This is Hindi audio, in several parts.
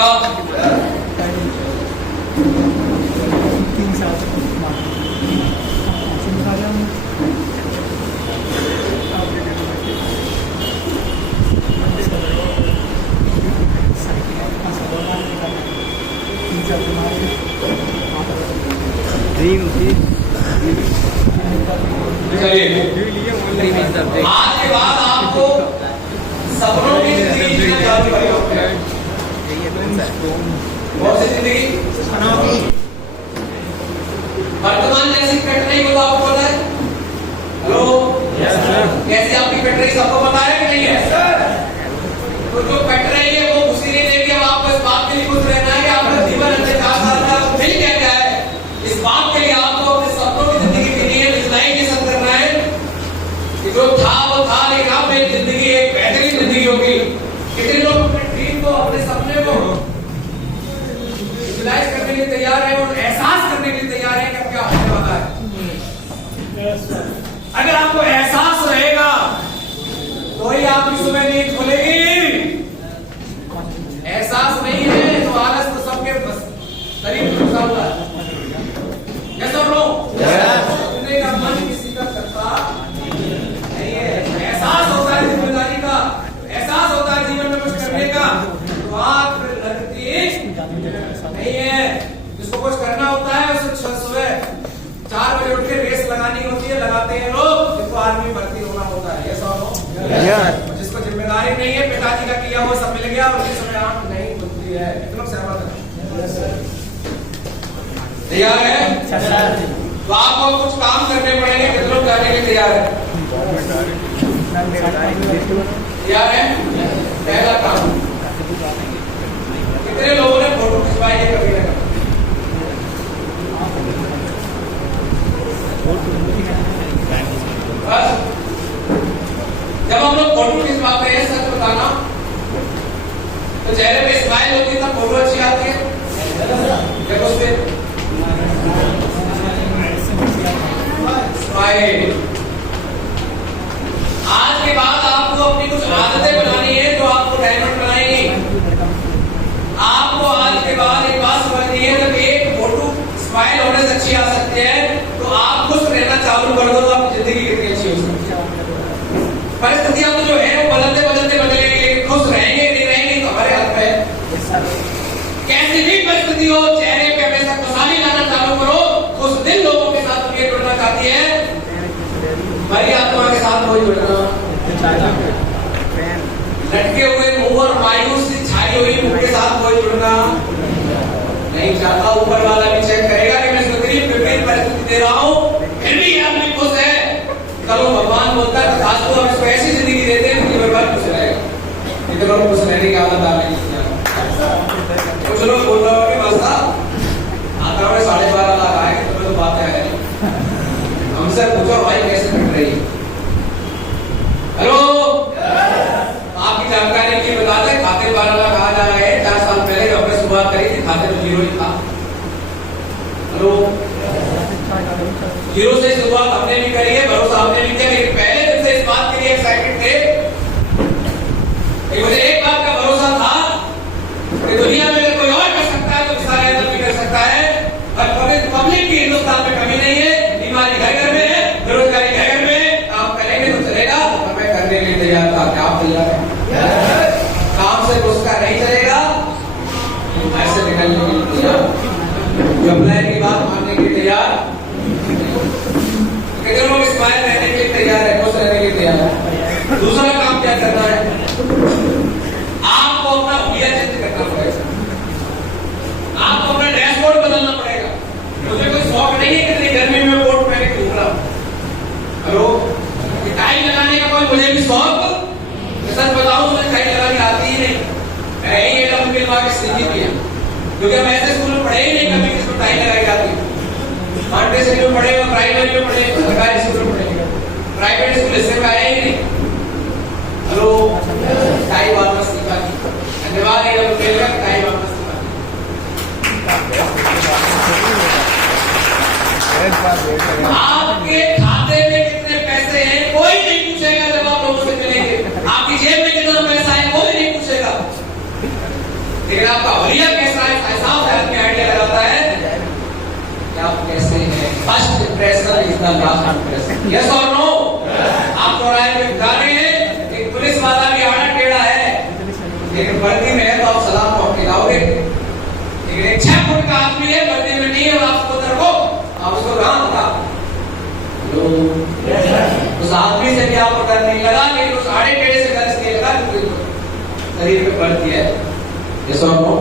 पक्का? 3 साल आज के बाद आपको सपनों की जिंदगी जीना चालू करेगा। कौन सी जिंदगी? वर्तमान जैसी कट रही हो तो आपको पता है? हेलो, कैसी आपकी कट रही सबको पता है कि नहीं है? तो जो कट रही है वो खुशी नहीं देगी। अब आपको इस बात के लिए खुश रहना है कि आपका जीवन अच्छे 4 साल का मिल क्या क्या है। इस बात के लिए आपको अपने सपनों की जिंदगी जीनी है, विजुअलाइजेशन करना है कि जो था वो था, लेकिन अब मेरी जिंदगी एक बेहतरीन जिंदगी होगी। कितने लोग अपने ड्रीम को, अपने सपने को विजुअलाइज करने के लिए तैयार है और एहसास करने के लिए तैयार है कि अब क्या होने वाला है? अगर आपको एहसास रहेगा तो ही आपकी सुबह नींद खुलेगी। एहसास नहीं है तो आलस तो सबके शरीर में घुसा हुआ है। यस और नो? सुनने का मन किसी का करता नहीं है। एहसास होता है जिम्मेदारी का, एहसास होता है जीवन में कुछ करने का, तो आग फिर लगती नहीं है। जिसको कुछ करना होता है उसे सुबह 4 बजे उठ के रेस लगानी होती है, लगाते हैं लोग जिनको आर्मी भर्ती होना होता है। यस और नो? जिसको जिम्मेदारी नहीं है, पिताजी का किया हुआ सब मिल गया और इस समय आंख नहीं खुलती है। कितने सहमत है? तैयार है? तो आपको कुछ काम करने पड़ेंगे। कितने लोग जाने के तैयार है? तैयार है? पहला काम, कितने लोगों ने फोटो खिंचवाई है कभी ना कभी? बस जब हम लोग फोटो खिंचवाते हैं, सच बताना, तो चेहरे पे स्माइल होती है तब फोटो अच्छी आती है। देखो उस पे स्माइल। आज के बाद आपको अपनी कुछ आदतें बनानी है जो आपको डायमंड बनाएंगी। आपको आज के बाद एक बात समझनी है, जब एक फोटो स्माइल होने से अच्छी आ सकती है तो आप खुश रहना चालू कर दो तो आपकी जिंदगी कितनी अच्छी हो सकती है। परिस्थितियां तो जो है वो बदलते बदलते बदलेंगी, लेकिन खुश रहेंगे नहीं रहेंगे तो हमारे हाथ में है। कैसी भी परिस्थिति हो, चेहरे पे हमेशा खुशहाली लाना चालू करो। खुश दिल लोगों के साथ ये जुड़ना चाहती है, हमारी आत्मा के साथ कोई जुड़ना, लटके हुए मुंह और मायूस सी छाई हुई मुंह के साथ कोई जुड़ना नहीं चाहता। ऊपर वाला भी चेक करेगा कि मैं तकलीफ विपरीत परिस्थिति दे रहा हूँ फिर भी आदमी खुश है। कल भगवान बोलता है आज तो हम इसको ऐसी जिंदगी देते हैं कि वो खुश रहेगा। इतने लोग खुश रहने की आदत आ गई। कुछ लोग बोल रहे हो कि बस आता है 12.5 लाख आए तो तुम्हें तो बात है नहीं। हमसे पूछो भाई कैसे कट रही है? हेलो, आपकी जानकारी की बता दें, खाते 12 लाख आ जा रहे हैं। 4 साल पहले जब हमने शुरुआत करी थी खाते में 0 ही था। हेलो, 0 से शुरुआत हमने भी करी है, भरोसा हमने भी किया, लेकिन पहले दिन से इस बात के लिए एक्साइटेड थे। मुझे एक बात का भरोसा था कि दुनिया में अगर कोई और कर सकता है तो विशाल यादव भी कर सकता है। और पब्लिक की हिंदुस्तान में कमी नहीं है, बीमारी घर घर में है, बेरोजगारी घर घर में है। काम करेंगे तो चलेगा, तो मैं करने के लिए तैयार था। क्या आप तैयार हैं? काम से उसका नहीं चलेगा, ऐसे निकलने के लिए तैयार, अप्लाई की बात मानने के लिए तैयार, कितने लोग स्माइल रहने के लिए तैयार है, खुश रहने के लिए तैयार है। दूसरा काम क्या करना है? आपको अपना हुलिया चेंज करना पड़ेगा, आपको अपना डैशबोर्ड बदलना पड़ेगा। मुझे कोई शौक नहीं है कितनी गर्मी में कोट पहन के घूम रहा हूं। हेलो, टाई लगाने का कोई मुझे भी शौक, सच बताऊं मुझे टाई लगानी आती ही नहीं। मैं यही एलएमपी के सीधी भी है, क्योंकि हम ऐसे स्कूल में पढ़े ही नहीं कभी किसको टाई लगाई जाती। मॉन्टेसरी में पढ़े, प्राइमरी में पढ़े, सरकारी स्कूल में पढ़े, प्राइवेट स्कूल इससे में आया ही नहीं। हेलो, टाई वापस सीखा, धन्यवाद टाई वापस सीखा। आपके खाते में कितने पैसे हैं कोई नहीं पूछेगा जब आप लोगों से मिलेंगे। आपकी जेब में कितना पैसा है कोई नहीं पूछेगा। लेकिन आपका हुलिया कैसा है, एहसास है, अपने आइडिया लगाता है कि आप कैसे हैं। First impression is the last impression. Yes और नो? आप तो राय में बता रहे हैं एक पुलिस वाला भी आड़ा टेढ़ा है, लेकिन वर्दी में है तो आप सलाम ठोक के लाओगे। लेकिन एक 6 फुट का आदमी है, वर्दी में नहीं है, और आप उसको रखो, आप उसको कहां होगा? उस आदमी से भी आपको डर नहीं लगा, लेकिन उस आड़े टेढ़े से डर इसलिए लगा क्योंकि शरीर में वर्दी है। यस और नो?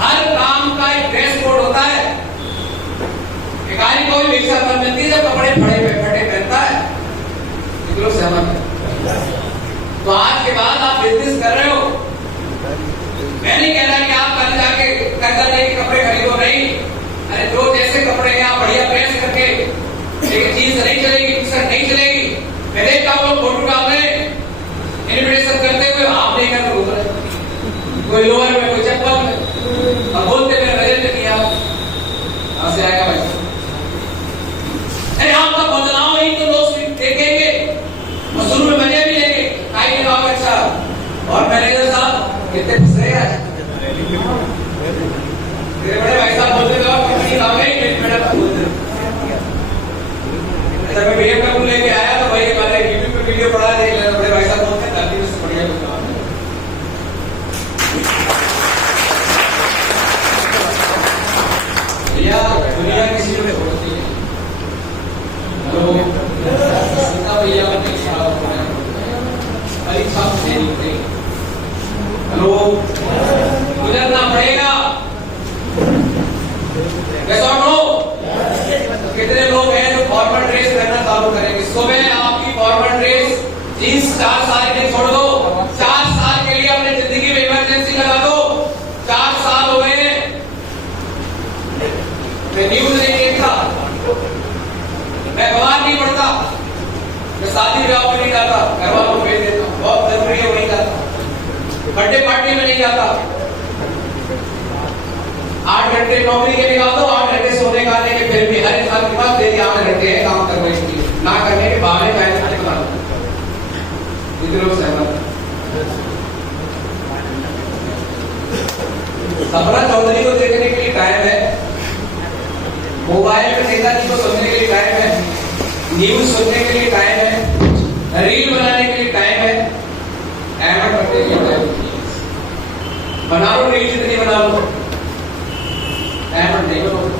हर काम का एक ड्रेस कोड होता है। भिखारी को भी भिक्षा पर मिलती है जब कपड़े फटे पहनता है। लोग सहमत है? तो आज के बाद आप बिजनेस कर रहे हो, मैं नहीं कह रहा कि आप कल जाके कर्जा लेके कपड़े खरीदो, नहीं। अरे जो जैसे कपड़े हैं आप बढ़िया प्रेस करके, लेकिन जीन्स नहीं चलेगी, टी शर्ट नहीं चलेगी। मैं देखता हूँ लोग फोटो डाल रहे इन्विटेशन करते हुए, आप नहीं कर रहे, कोई लोअर में कोई चप्पल में, अब बोलते मेरे नजर में किया कहां से आएगा भाई? अरे आपका बदलाव ही तो लोग देखेंगे और शुरू में मजे भी लेंगे, टाई लगाओ अच्छा, और मैनेजर साहब कितने खुश रहे आज, तेरे बड़े भाई साहब बोलते थे कंपनी लाओगे ऐसा। मैं BMW लेके आया तो भाई मैंने यूट्यूब पे वीडियो पढ़ा, देख लेना, बड़े भाई साहब बोलते हैं ताकि उससे बढ़िया होगा। भैया दुनिया किसी में होती है। हेलो सीता भैया ने परीक्षा से निकले, हेलो गुजरना पड़ेगा। यस और नो? कितने लोग हैं जो फॉर्मल ड्रेस पहनना चालू करेंगे? सुबह आपकी फॉर्मल ड्रेस जींस 4 साल के लिए छोड़ दो, 4 साल के लिए अपनी जिंदगी में इमरजेंसी लगा दो। 4 साल हो गए, मैं न्यूज नहीं देखता, मैं अखबार नहीं पढ़ता, मैं शादी ब्याह में नहीं जाता, घर वालों को भेज देता हूँ, बहुत जरूरी है वो नहीं जाता, बर्थडे पार्टी में नहीं जाता। 8 घंटे नौकरी के निकाल दो, 8 घंटे सोने का, आने के फिर भी हर इंसान के पास डेली 8 घंटे है काम करने के लिए, ना करने के बहाने पहले खाने बना दो। कितने लोग सहमत? सपना चौधरी को देखने के लिए टाइम है, मोबाइल में नेताजी को सुनने के लिए टाइम है, न्यूज सुनने के लिए टाइम है, रील बनाने के लिए टाइम है, एड करने के लिए टाइम बना लो, रील जितनी बना लो, डायमंड नहीं बनोगे।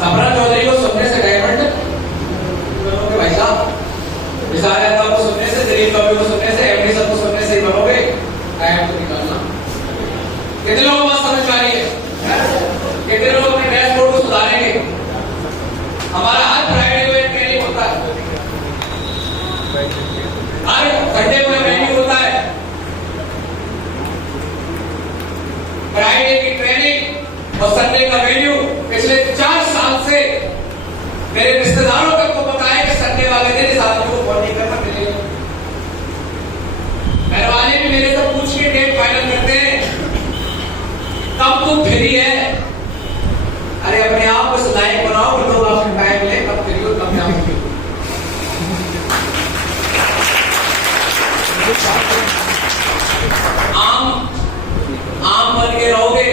सपना चौधरी को सुनने से डायमंड बनोगे भाई साहब, विशाल यादव को सुनने से, दिलीप कपूर को सुनने से, एमडी सब को सुनने से ही बनोगे। डायमंड तो निकालना। कितने लोगों को बात समझ में आ रही है? कितने लोग अपने ड्रेस कोड को सुधारेंगे? हमारा हर फ्राइडे को एक ट्रेनिंग होता है, हर संडे को ट्रेनिंग होता है। फ्राइडे की ट्रेनिंग और संडे का वेन्यू पिछले 4 साल से मेरे रिश्तेदारों तक को पता है कि संडे वाले दिन इस आदमी को फोन नहीं करना मिलेगा। घर वाले भी मेरे से पूछ के डेट फाइनल करते हैं, कब तुम फ्री है? अरे अपने आप को लायक बनाओ कि लोग आपको टाइम मिले, कब फ्री हो कब जाओ। आम बन के रहोगे,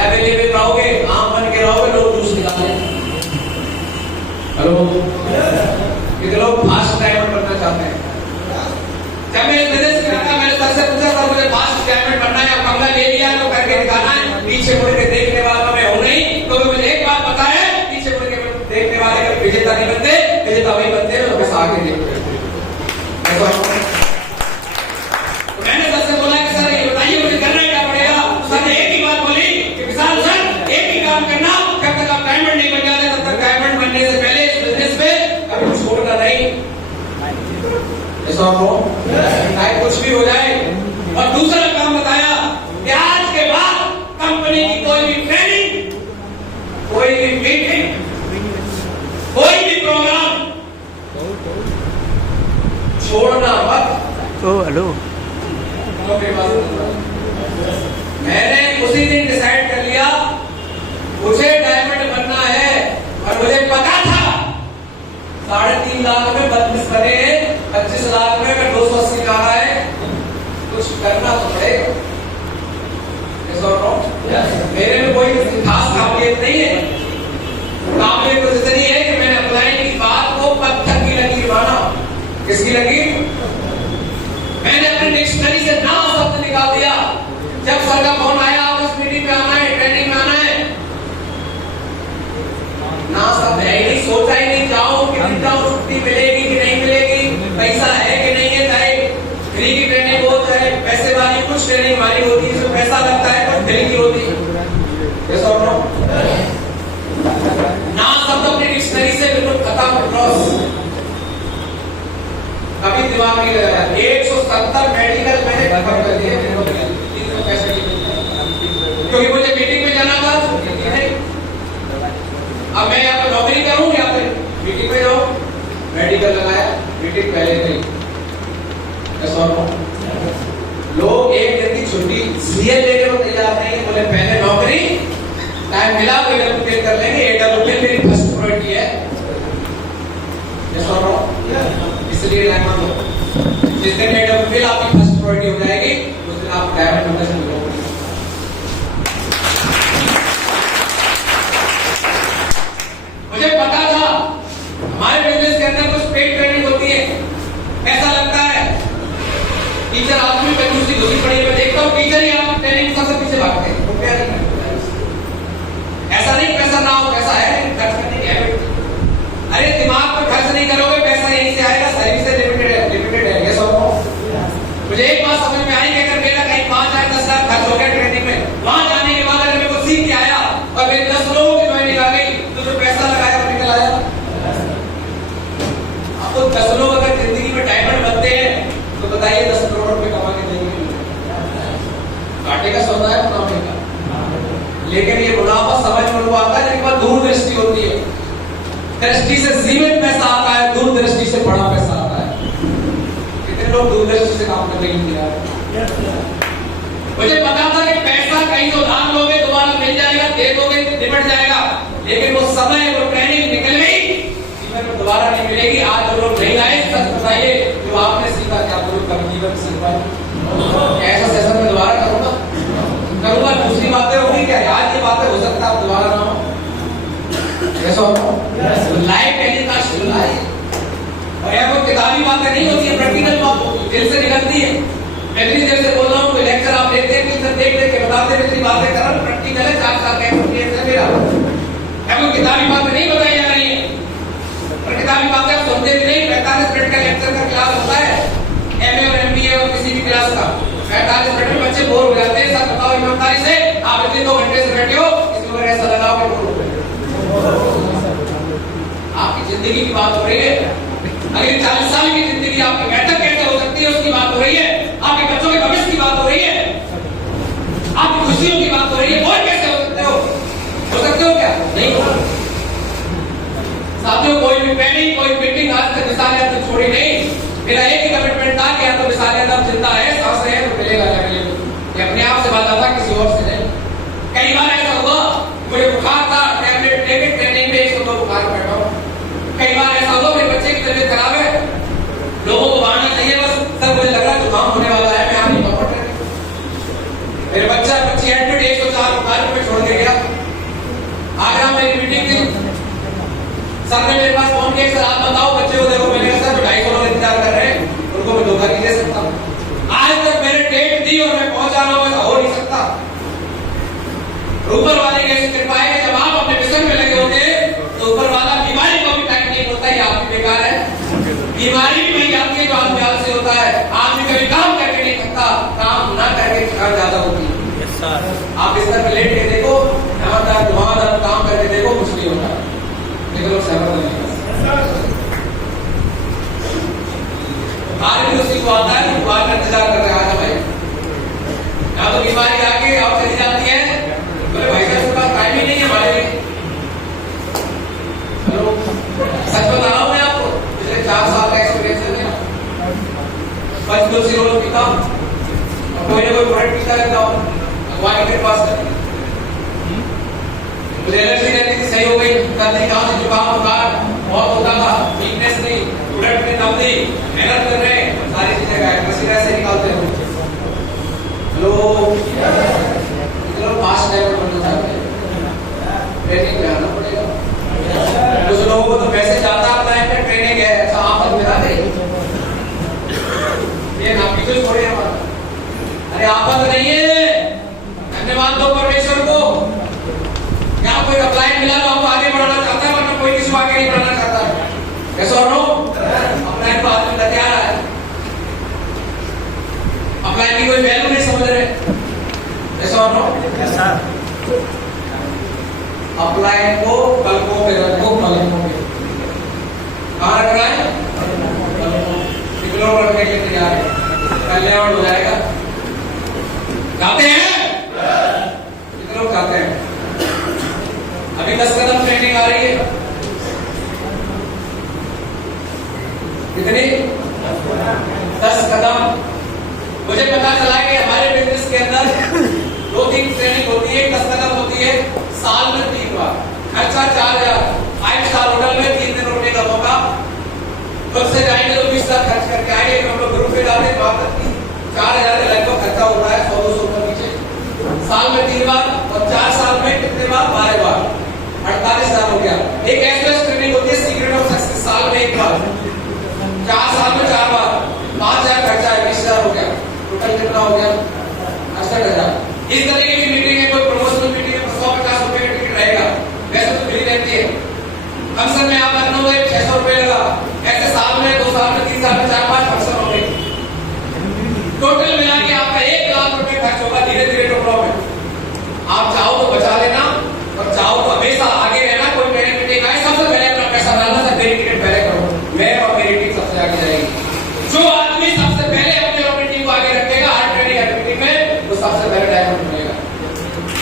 अवेलेबल रहोगे, आम बन के रहोगे, लोग जूस निकालेंगे। हेलो कितने लोग फास्ट डायमंड बनना चाहते हैं? जब मैं बिजनेस करता मेरे सर से पूछा सर मुझे फास्ट डायमंड बनना है, कमरा ले लिया तो करके दिखाना है, पीछे मुड़ के देखने वाला मैं हूं नहीं, तो मुझे एक बात पता है, पीछे मुड़ के देखने वाले कभी विजेता नहीं बनते, विजेता वही बनते हैं जो आगे देखते हैं। मैंने सर से बोला कि सर ये बताइए मुझे करना क्या पड़ेगा? सर ने एक ही बात बोली कि विशाल सर एक ही काम करना, जब तक आप डायमंड नहीं बन जाते तब तक डायमंड बनने से पहले इस बिजनेस में कभी छोड़ना नहीं। ऐसा हो चाहे कुछ भी हो जाए। और दूसरा काम बताया कि आज के बाद कंपनी की कोई भी ट्रेनिंग, कोई भी मीटिंग, कोई भी प्रोग्राम छोड़ना मत। हेलो मैंने उसी दिन डिसाइड कर लिया मुझे डायमंड बनना है, और मुझे पता था 3.5 लाख में 32 बने, 25 लाख में 280 का है, कुछ करना तो पड़ेगा। Yes or no? मेरे में कोई खास काबिलियत नहीं है। काबिलियत तो इतनी है कि मैंने अपलाई की बात को पत्थर की लकीर माना। किसकी लकीर? मैंने अपनी डिक्शनरी से ना शब्द निकाल दिया। जब सर का फोन आया ऑफिस मीटिंग में आना है, ट्रेनिंग में आना है, ना शब्द है ही नहीं, सोचा ही नहीं जाऊं कितनी जाऊं, छुट्टी मिलेगी कि नहीं मिलेगी, पैसा है कि नहीं है, चाहे फ्री की ट्रेनिंग हो चाहे पैसे वाली, कुछ ट्रेनिंग वाली होती है इसमें पैसा लगता है, कुछ फ्री की होती है। Yes or no? ना शब्द अपनी डिक्शनरी से बिल्कुल खत्म, क्रॉस। कभी दिमाग नहीं लगाया। 170 मेडिकल मैंने खत्म कर दिए, मेरे को 300 पैसे की, क्योंकि मुझे मीटिंग में जाना था, छुट्टी थी नहीं। अब मैं यहाँ पे नौकरी करूं या फिर मीटिंग में जाऊं? मेडिकल लगाया, मीटिंग पहले नहीं। ऐसा हो लोग एक दिन की छुट्टी सीएल लेने को तैयार नहीं है, बोले पहले नौकरी, टाइम मिला तो एडब्ल्यू कर लेंगे, एडब्ल्यू मेरी फर्स्ट प्रायोरिटी है। ऐसा हो इसलिए लाइन मान लो, जिस दिन एडब्ल्यू आपकी फर्स्ट प्रायोरिटी हो जाएगी उस दिन आप डायमंड नंबर से मिलोगे। मुझे पता था हमारे बिजनेस के अंदर कुछ पेड ट्रेनिंग होती है, ऐसा लगता है टीचर आदमी पे दूसरी घुसी पड़ी है। मैं देखता हूँ टीचर ही आप ट्रेनिंग सबसे पीछे भागते हैं, ऐसा नहीं पैसा ना हो, पैसा है लेकिन खर्च करने की हैबिट। अरे दिमाग पर खर्च नहीं करोगे पैसा यहीं से आएगा, सर्विस से लिमिटेड है। ये सब मुझे एक बात समझ में आई कि अगर मेरा कहीं 5 या 10 लाख खर्च हो गया ट्रेनिंग में, वहां जाने के बाद अगर मेरे को सीख के आया और मेरे 10 लोगों की ज्वाइनिंग आ गई तो जो पैसा लगाया वो निकल आया। आपको 10 लोग अगर जिंदगी में डायमंड बनते हैं तो बताइए 10 करोड़ रुपए कमा के देंगे, घाटे का सौदा है मुनाफे का। लेकिन ये मुनाफा समझ में उनको आता है जिनके पास दूरदृष्टि होती है। दृष्टि से जीवित पैसा आता है, दूरदृष्टि से बड़ा पैसा आता है। कितने लोग दूरदृष्टि से काम करने के लिए तैयार हैं? मुझे पता था कि पैसा कहीं तो उधार लोगे दोबारा मिल जाएगा, दे दोगे निपट जाएगा, लेकिन वो समय वो ट्रेनिंग निकल गई, जीवन में दोबारा नहीं मिलेगी। आज जो लोग नहीं आए सच बताइए जो आपने सीखा क्या गुरु कभी जीवन सीख पाए? ऐसा सेशन में दोबारा करूंगा। दूसरी बातें होंगी क्या? आज ये बातें हो सकता है दोबारा ना हो। ऐसा हो लाइव टेलीकास्ट होना है और यहाँ कोई किताबी बातें नहीं होती है, प्रैक्टिकल बात दिल से निकलती है। मैं इतनी देर से बोल रहा हूँ, कोई लेक्चर आप लेते हैं देख के बताते हैं, इतनी बातें कर रहा हूँ, प्रैक्टिकल है, 4 साल का एक्सपीरियंस है मेरा। कोई किताबी बातें नहीं बताई जा रही है, और किताबी बातें आप सुनते भी नहीं। 45 मिनट का लेक्चर का क्लास होता है, एमए और एमबीए और किसी भी क्लास का, 45 मिनट में बच्चे बोर हो जाते हैं। सब बताओ ईमानदारी से, आप इतने 2 घंटे से बैठे हो, इसमें अगर ऐसा लगाओ कि बोर हो गए। आपकी जिंदगी की बात हो रही है, अगले 40 साल की जिंदगी आपकी बेहतर कैसे हो सकती है उसकी बात हो रही है, आपके बच्चों के भविष्य की बात हो रही है, आपकी खुशियों की बात हो रही है। और कैसे हो सकते हो क्या? नहीं हो। साथियों, कोई भी ट्रेनिंग कोई मीटिंग आज तक मिसालें तो छोड़ी नहीं। मेरा एक ही कमिटमेंट था कि या तो मिसालें तब जिंदा है, सांस है तो मिलेगा ना मिलेगा, ये अपने आप से बात आता किसी और से नहीं। कई बार ऐसा हुआ मुझे बुखार था, टैबलेट लेके ट्रेनिंग में 102 बुखार बैठा हूं। कई बार ऐसा हुआ मेरे बच्चे की तबीयत खराब है, लोगों को बहाना चाहिए बस, सर मुझे लग रहा है जुकाम होने वाला है, मैं आ नहीं पाऊंगा ट्रेनिंग। मेरे बच्ची एडमिट 104 बुखार में छोड़ के गया। आगरा में मेरी मीटिंग थी, सर ने मेरे पास फोन किया, सर आप बताओ बच्चे को देखो। मैंने कहा सर 250 लोग इंतजार कर रहे हैं, उनको मैं धोखा नहीं दे सकता। आज तक मैंने डेट दी और मैं पहुंचा रहा हूं, ऐसा हो नहीं सकता। ऊपर वाले की ऐसी कृपा है कि जब आप अपने मिशन में लगे होते हैं तो ऊपर वाला बीमारी को भी टाइम नहीं होता है, आपकी बेकार है। बीमारी भी वही आती है जो आदमी आलसी होता है। आदमी कभी काम करके नहीं थकता, काम ना करके थकान ज्यादा होती है। आप इस तरह लेट के देखो, धुआंधार काम करके देखो, कुछ नहीं होता, लेकिन लोग सहमत नहीं होता। आदमी उसी को आता है, बुखार का इंतजार कर रहा है भाई, या तो बीमारी आके और चली जाती है, भाई साहब के पास टाइम ही नहीं है हमारे लिए। सच बता रहा हूं मैं आपको, पिछले 4 साल का एक्सपीरियंस है मेरा। 5 तुलसी रोल पीता हूं, कोई ना कोई प्रोडक्ट पीता रहता हूं, भगवान के पास करती मुझे एलर्जी रहती थी, सही हो गई। सर्दी कहां से जुकाम बुखार बहुत होता था, वीकनेस नहीं, प्रोडक्ट में दम नहीं, मेहनत कर रहे हैं, सारी चीजें गायब, पसीना से निकालते हो। लो फास्ट लेवल बनना चाहते हैं, ट्रेनिंग में आना पड़ेगा। कुछ लोगों को तो मैसेज आता है कि ट्रेनिंग है, अच्छा आफत मिला दे, ये ना पीछे छोड़े हमारा। अरे आफत नहीं है, धन्यवाद दो परमेश्वर को। यहाँ कोई अप्लाई मिला तो हमको आगे बढ़ाना चाहता है, वरना कोई किसी को आगे नहीं बढ़ाना चाहता है। कैसे और नो अप्लाई को आदमी लगे आ रहा है, अप्लाई की कोई वैल्यू नहीं समझ रहे। कैसे और नो अप्लाई को पलकों पे रखो, पलकों पे कहाँ रख रहा है? कितनों रखने के लिए तैयार है, कल्याण हो जाएगा। गाते हैं कितने लोग गाते हैं? अभी 10 कदम ट्रेनिंग आ रही है, कितनी? 10 कदम। मुझे पता चला कि हमारे बिजनेस के अंदर 2-3 ट्रेनिंग होती है, 10 कदम होती है, साल में 3 बार। खर्चा 4000, 5 स्टार होटल में 3 दिन रुकने का मौका, खुद से जाएंगे तो 20 लाख खर्च करके आएंगे। हम लोग ग्रुप में जाते हैं, 4000 के लगभग खर्चा होता है, 100-200 ऊपर नीचे। साल में 3 बार और 4 साल में कितने बार? 12 बार, 48,000 हो गया। एक एसएस ट्रेनिंग होती है सीक्रेट ऑफ सक्सेस, साल में 1 बार, 4 साल में 4 बार, 5000 खर्चा है, 20,000 हो गया। टोटल कितना हो गया? 68,000। इस तरीके की मीटिंग है, कोई प्रमोशनल मीटिंग है, 150 रुपए का टिकट रहेगा, वैसे तो फ्री रहती है। फंक्शन में आप करना होगा 600 रुपए लगा, ऐसे साल में 2 साल में 3 साल में 4-5 फंक्शन होंगे, टोटल मिला के आपका 1 लाख रुपए खर्च होगा धीरे धीरे टुकड़ों में। आप चाहो तो बचा लेना और चाहो तो हमेशा आगे रहना। कोई मेरे मीटिंग आए सबसे पहले अपना पैसा डालना, सब मेरी टिकट पहले करो, मैं और मेरी टीम सबसे आगे जाएगी। जो आदमी सबसे पहले अपनी टीम को आगे रखेगा हर ट्रेनिंग एक्टिविटी में, वो सबसे पहले डायमंड बनेगा।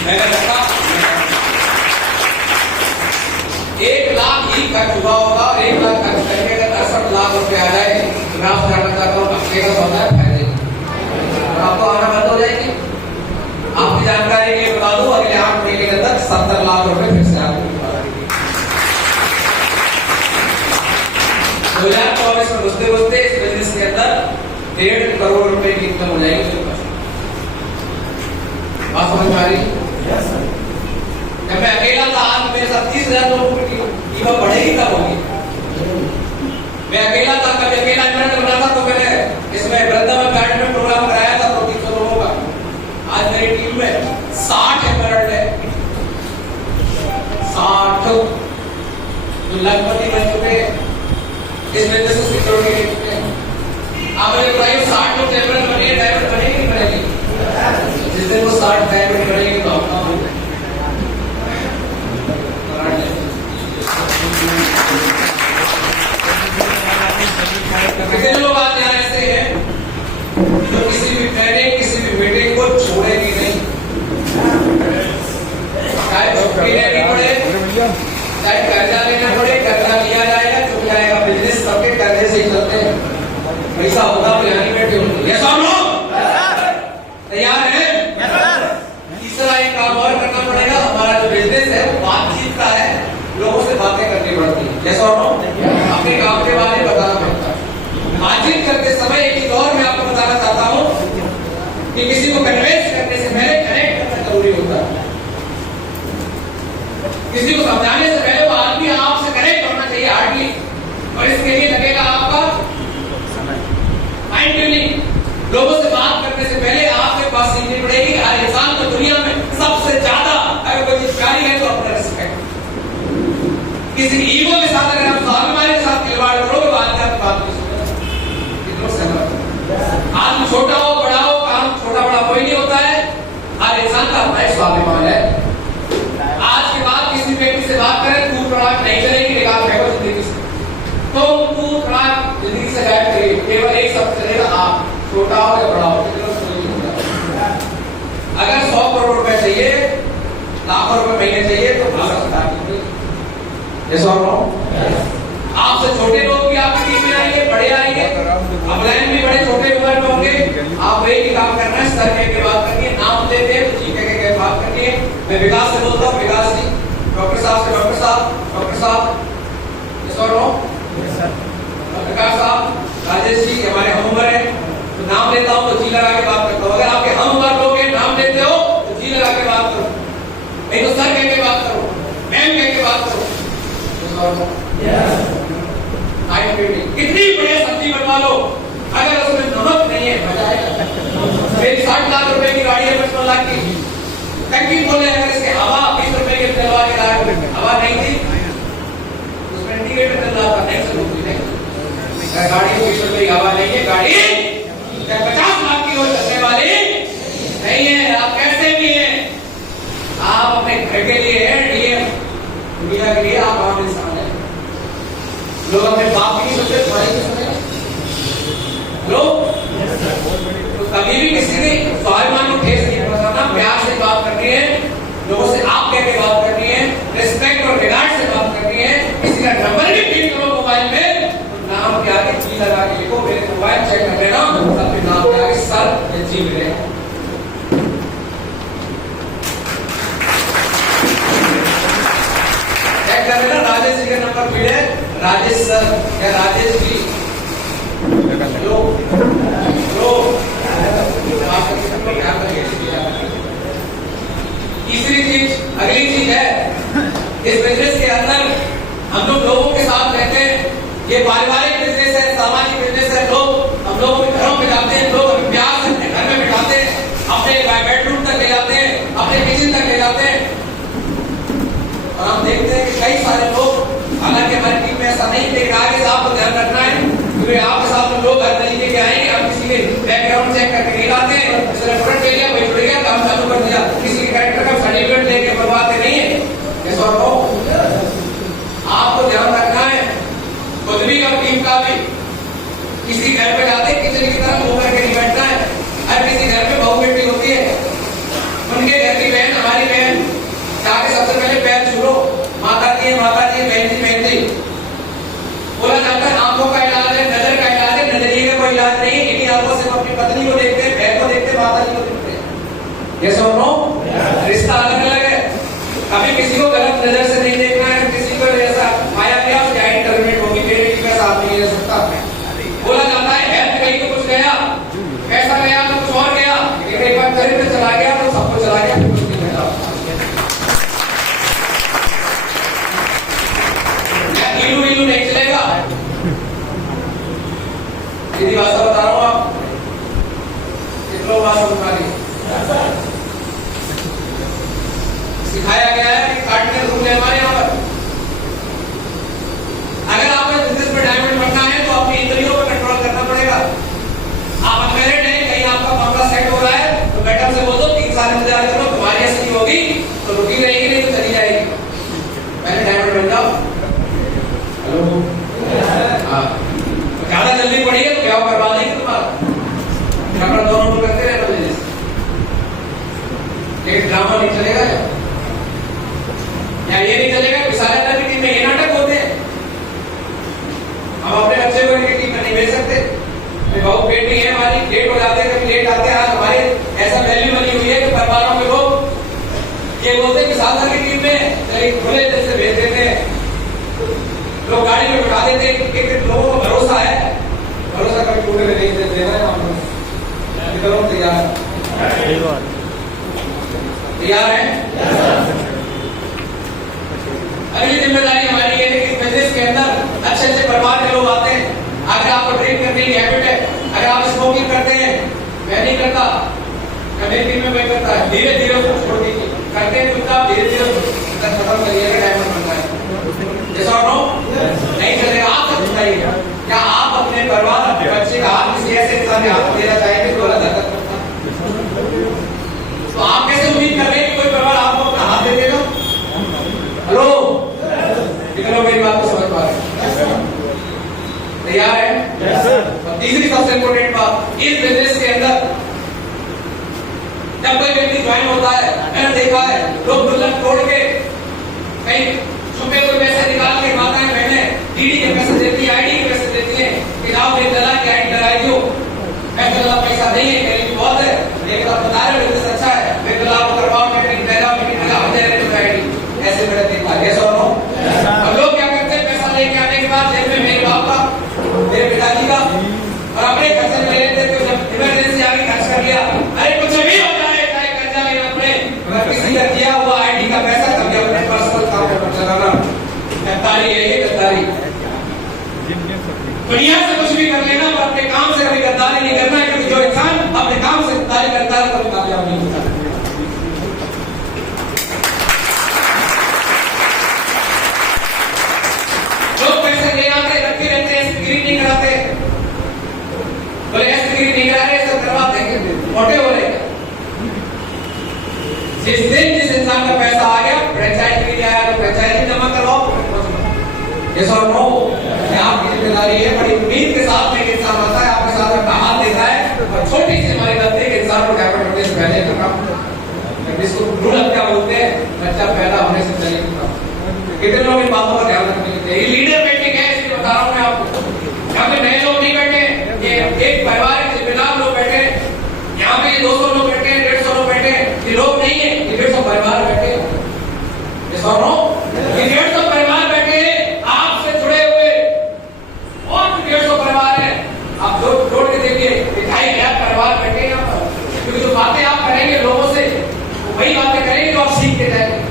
मैंने कहा 1 लाख ही खर्च हुआ होगा, 1 लाख खर्च करके अगर 68 लाख रुपए आ जाए तो मैं आपसे जानना चाहता हूँ हफ्ते का सौदा है फायदे और आपको आना बंद हो जाएगी। आपकी जानकारी के लिए बता दूं, अगले 8 महीने के अंदर 70 लाख रुपए फिर से आपको 2024 में घुसते घुसते इस बिजनेस के अंदर 1.5 करोड़ रुपए की इनकम हो जाएगी। बात समझ में आ रही? जब मैं अकेला था, आज मेरे साथ 30,000 लोगों की कीमत बढ़ेगी कब होगी? मैं अकेला था, कभी अकेला इवेंट बना था तो मैंने इसमें वृंदावन गार्डन में प्रोग्राम कराया था 200-300 लोगों का। आज मेरी टीम में 60 एमरल्ड है, 60 जो लखपति बन चुके हैं, इस बिजनेस से सिक्योरिटी ले चुके हैं। आप मुझे बताइए 60 लोग एमरल्ड बने, डायमंड बनेगी नहीं बनेगी? जिस दिन वो 60 डायमंड बनेगी तो अपना कितने लोग आज यहाँ ऐसे हैं जो किसी भी ट्रेनिंग, किसी भी मीटिंग को छोड़ेगी नहीं, चाहे छुट्टी लेनी पड़े, चाहे कर्जा लेना पड़े, कर्जा लिया जाएगा, चुक जाएगा। बिजनेस सबके कर्जे से ही चलते हैं, पैसा होगा तो यहाँ नहीं बैठे होंगे। यस और नो? तैयार है? तीसरा एक काम और करना पड़ेगा, हमारा जो बिजनेस है वो बातचीत का है, लोगों से बातें करनी पड़ती है। यस और नो? अपने काम के बारे में बताना पड़ता है। बातचीत करते समय एक चीज और मैं आपको बताना चाहता हूं कि किसी को कन्विंस करने से पहले कनेक्ट करना जरूरी होता है। किसी को समझाने से पहले वो आदमी आपसे कनेक्ट होना चाहिए हार्डली, और इसके लिए लगेगा आपका माइंड ट्यूनिंग। लोगों से बात करने से पहले आपके पास सीखनी पड़ेगी। हर इंसान को दुनिया में सबसे ज्यादा अगर कोई चीज प्यारी है तो अपना रिस्पेक्ट। किसी ईगो के साथ अगर आप स्वाभिमान के साथ खिलवाड़ करोगे, बात आपकी बात नहीं सुनेगा। आदमी छोटा हो बड़ा हो, काम छोटा बड़ा कोई नहीं होता है, हर इंसान का अपना एक स्वाभिमान है। आज के बाद किसी व्यक्ति से बात करें, तू तड़ाक नहीं चलेगी, निकाल फेंको जिंदगी से। तो तू तड़ाक जिंदगी से गायब करिए, केवल एक शब्द चलेगा, आप छोटा हो या बड़ा हो। अगर 100 करोड़ रुपए चाहिए, लाखों रुपए महीने चाहिए तो आपसे छोटे लोग भी आपकी टीम में आएंगे, बड़े आएंगे, अपलाइन भी बड़े छोटे उम्र में होंगे। आप एक ही काम करना है, सर के बात करनी है, नाम लेते हैं तो जीके के बात करनी है। मैं विकास से बोलता हूँ, विकास जी, डॉक्टर साहब से डॉक्टर साहब, विकास साहब, राजेश जी हमारे हम उम्र है, तो नाम लेता हूँ तो जी लगा के बात करता हूँ। अगर आपके हम उम्र लोग नाम लेते हो तो जी लगा के बात करो। लाख की टंकी खोले, अगर इसके हवा 20 रुपए की डलवा के लाए, हवा नहीं थी, उसमें इंडिकेटर चल रहा था, नहीं चलती नहीं। गाड़ी 20 रुपए की हवा नहीं है, गाड़ी 50 लाख की हो चलने वाली नहीं है। आप कैसे भी हैं, आप अपने घर के लिए हैं, दुनिया के लिए आप आम इंसान हैं। लोग अपने बाप की सोचते, तुम्हारी की सोचते लोग। तो कभी भी किसी ने स्वाभिमान को ठेस नहीं पहुंचाना, प्यार से बात करनी है, लोगों से आप कह के बात करनी है, रिस्पेक्ट और रिगार्ड से बात करनी है। किसी का नंबर भी फीड करो मोबाइल में, नाम के आगे जी लगा के लिखो, मेरे मोबाइल चेक कर लेना, सबके नाम के आगे सर या जी मिलेगा। चेक कर लेना, राजेश जी का नंबर फीड है, राजेश सर या राजेश जी। लो लो तीसरी चीज, अगली चीज है, इस बिजनेस के अंदर हम लोग लोगों के साथ रहते हैं। ये पारिवारिक बिजनेस है, सामाजिक बिजनेस है। लोग हम लोग घरों में जाते हैं, लोग प्यार से अपने घर में बिठाते हैं, अपने बेडरूम तक ले जाते हैं, अपने किचन तक ले जाते हैं। और हम देखते हैं कि कई सारे लोग, हालांकि हमारी टीम में ऐसा नहीं, लेकिन आगे से आपको ध्यान रखना है, क्योंकि आपके साथ लोग हर तरीके के आएंगे, हम किसी के बैकग्राउंड चेक करके नहीं लाते हैं, इसने प्रोडक्ट ले लिया, भाई जुड़ गया, काम चालू कर दिया, किसी के कैरेक्टर का सर्टिफिकेट लेके बर्बाद नहीं है। यस और नो? आपको ध्यान रखना है, खुद भी और टीम का भी। किसी घर पे जाते किचन की तरफ मुंह करके नहीं बैठना है। हर किसी घर में बहू बेटी होती है, उनके घर की बहन, हमारी बहन, जाके सबसे पहले पैर छूलो, माता जी, बहन जी। बोला जाता है आंखों का इलाज है, नजर का इलाज है, नजरिए का कोई इलाज नहीं है। इन्हीं आंखों से अपनी पत्नी को देखते हैं, बहन को देखते हैं, माता जी को देखते हैं। यस और नो? रिश्ता अलग अलग है। कभी किसी को गलत नजर से नहीं देखना है, किसी को ऐसा आया गया उसकी आईडी टर्मिनेट होगी, मेरे बेटी का साथ नहीं रह सकता। बोला जाता है हेल्थ कहीं तो कुछ गया, पैसा गया तो कुछ और गया, लेकिन एक बार चरित्र चला गया तो सब कुछ चला गया, कुछ नहीं मिला। इलू नहीं चलेगा। सीधी भाषा बता रहा हूं, आप कितनों भाषा बता रही सिखाया गया है कि काटने रूम है हमारे यहाँ पर। अगर आपने बिजनेस में डायमंड बनना है तो अपनी इंद्रियों पर कंट्रोल करना पड़ेगा। आप अनमैरिड हैं, कहीं आपका मामला सेट हो रहा है तो मैडम से बोल दो 3 साल इंतजार करो, तुम्हारी असली होगी तो रुकी रहेगी, नहीं तो चली जाएगी। पहले डायमंड बन जाओ। हेलो, हाँ, ज्यादा जल्दी पड़ेगी तो क्या करवा देंगे तुम्हारा, दोनों को करते रहना बिजनेस, लेकिन ड्रामा नहीं चलेगा या ये नहीं चलेगा कि सारे की टीम में ये नाटक होते हैं। हम अपने बच्चे को इनकी टीम में नहीं भेज सकते। बहुत बेटी है हमारी, लेट हो जाते हैं, कभी लेट आते हैं। आज हमारे ऐसा वैल्यू बनी हुई है कि परिवारों में लोग ये बोलते हैं कि साल की टीम में खुले दिल से भेज देते हैं, लोग गाड़ी में बिठा देते हैं। लोगों को भरोसा है, भरोसा कभी टूटने नहीं देना है। तैयार है? अगली जिम्मेदारी हमारी ये है कि बिजनेस के अंदर अच्छे अच्छे परिवार के लोग आते हैं। अगर आपको ड्रिंक करने की हैबिट है, अगर आप स्मोकिंग करते हैं, मैं नहीं करता, मेरी टीम में मैं करता है, धीरे धीरे उसको छोड़ दीजिए। करते हैं चुपचाप, धीरे धीरे खत्म करिएगा, डायमंड बनता है। जैसा नो नहीं चलेगा। आप सब बताइएगा, क्या आप अपने परिवार, अपने बच्चे का हाथ किसी ऐसे इंसान के हाथ देना चाहेंगे जो गलत हरकत करता? तो आप कैसे उम्मीद कर रहे हैं कि कोई परिवार आपको अपना हाथ दे देगा? हेलो, कितने लोग मेरी बात को समझ पा रहे हैं? तैयार है? और तीसरी सबसे इंपॉर्टेंट बात, इस बिजनेस के अंदर जब कोई व्यक्ति ज्वाइन होता है, मैंने देखा है लोग दुल्हन तोड़ के कहीं छुपे हुए पैसे निकाल के माताएं बहनें डीडी के पैसे देती है, आईडी के पैसे देती है कि जाओ मेरे दलाल की आईडी लगाई दो। मैं दलाल पैसा नहीं है, गरीबी बहुत है, लेकिन आप बता रहे हो बिजनेस अच्छा है, मेरे दलाल को करवाओ, मीटिंग लगाओ, मीटिंग लगाओ, हम दे रहे हैं आईडी। ऐसे मैंने देखा। यस और नो? अब लोग क्या करते हैं, पैसा लेके आने के बाद जेब में मेरे बाप का, मेरे पिताजी का और अपने खर्चे में ले लेते थे। जब इमरजेंसी आगे खर्च कर लिया, अरे कुछ भी हो जाए, चाहे कर्जा लेना पड़े, किसी का दिया हुआ आईडी का पैसा कभी अपने पर्सनल काम पर चलाना, गद्दारी है ये, गद्दारी। दुनिया से कुछ भी कर लेना पर अपने काम से कभी गद्दारी नहीं करना है, क्योंकि जो इंसान अपने काम से गद्दारी करता है कभी कामयाब नहीं होता। जिस दिन जिस इंसान का पैसा आ गया फ्रेंचाइज के लिए आया तो फ्रेंचाइज जमा करवाओ। यस और नो? ये आपकी जिम्मेदारी है। बड़ी उम्मीद के साथ में एक इंसान आता है, आपके साथ में हाथ देता है और छोटी सी हमारी गलती है कि इंसान को डायवर्ट करने से पहले करना, जिसको भ्रूण हत्या बोलते हैं, बच्चा पैदा होने से पहले करना। कितने लोग इन बातों का ध्यान रखने के लिए? ये लीडर मीटिंग है, इसलिए बता रहा हूं मैं आपको। यहाँ पे नए लोग नहीं बैठे, ये एक परिवार के जिम्मेदार लोग बैठे। यहाँ पे 200 लोग बैठे, 150 लोग बैठे, ये लोग नहीं है, ये 150 परिवार बैठे। ये सुनो, ये 150 परिवार बैठे आपसे जुड़े हुए, और भी 150 परिवार है। आप जोड़ के देखिए, 2,500 परिवार बैठे यहाँ पर। क्योंकि जो बातें आप करेंगे लोगों से, वही बातें करेंगे जो आप सीख के जाएंगे।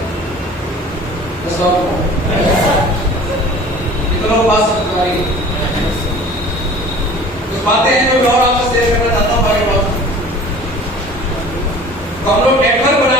कितने लोग बात समझ आ रही है? कुछ बातें हैं जो मैं और आपसे शेयर करना चाहता हूँ। हम लोग नेटवर्क बना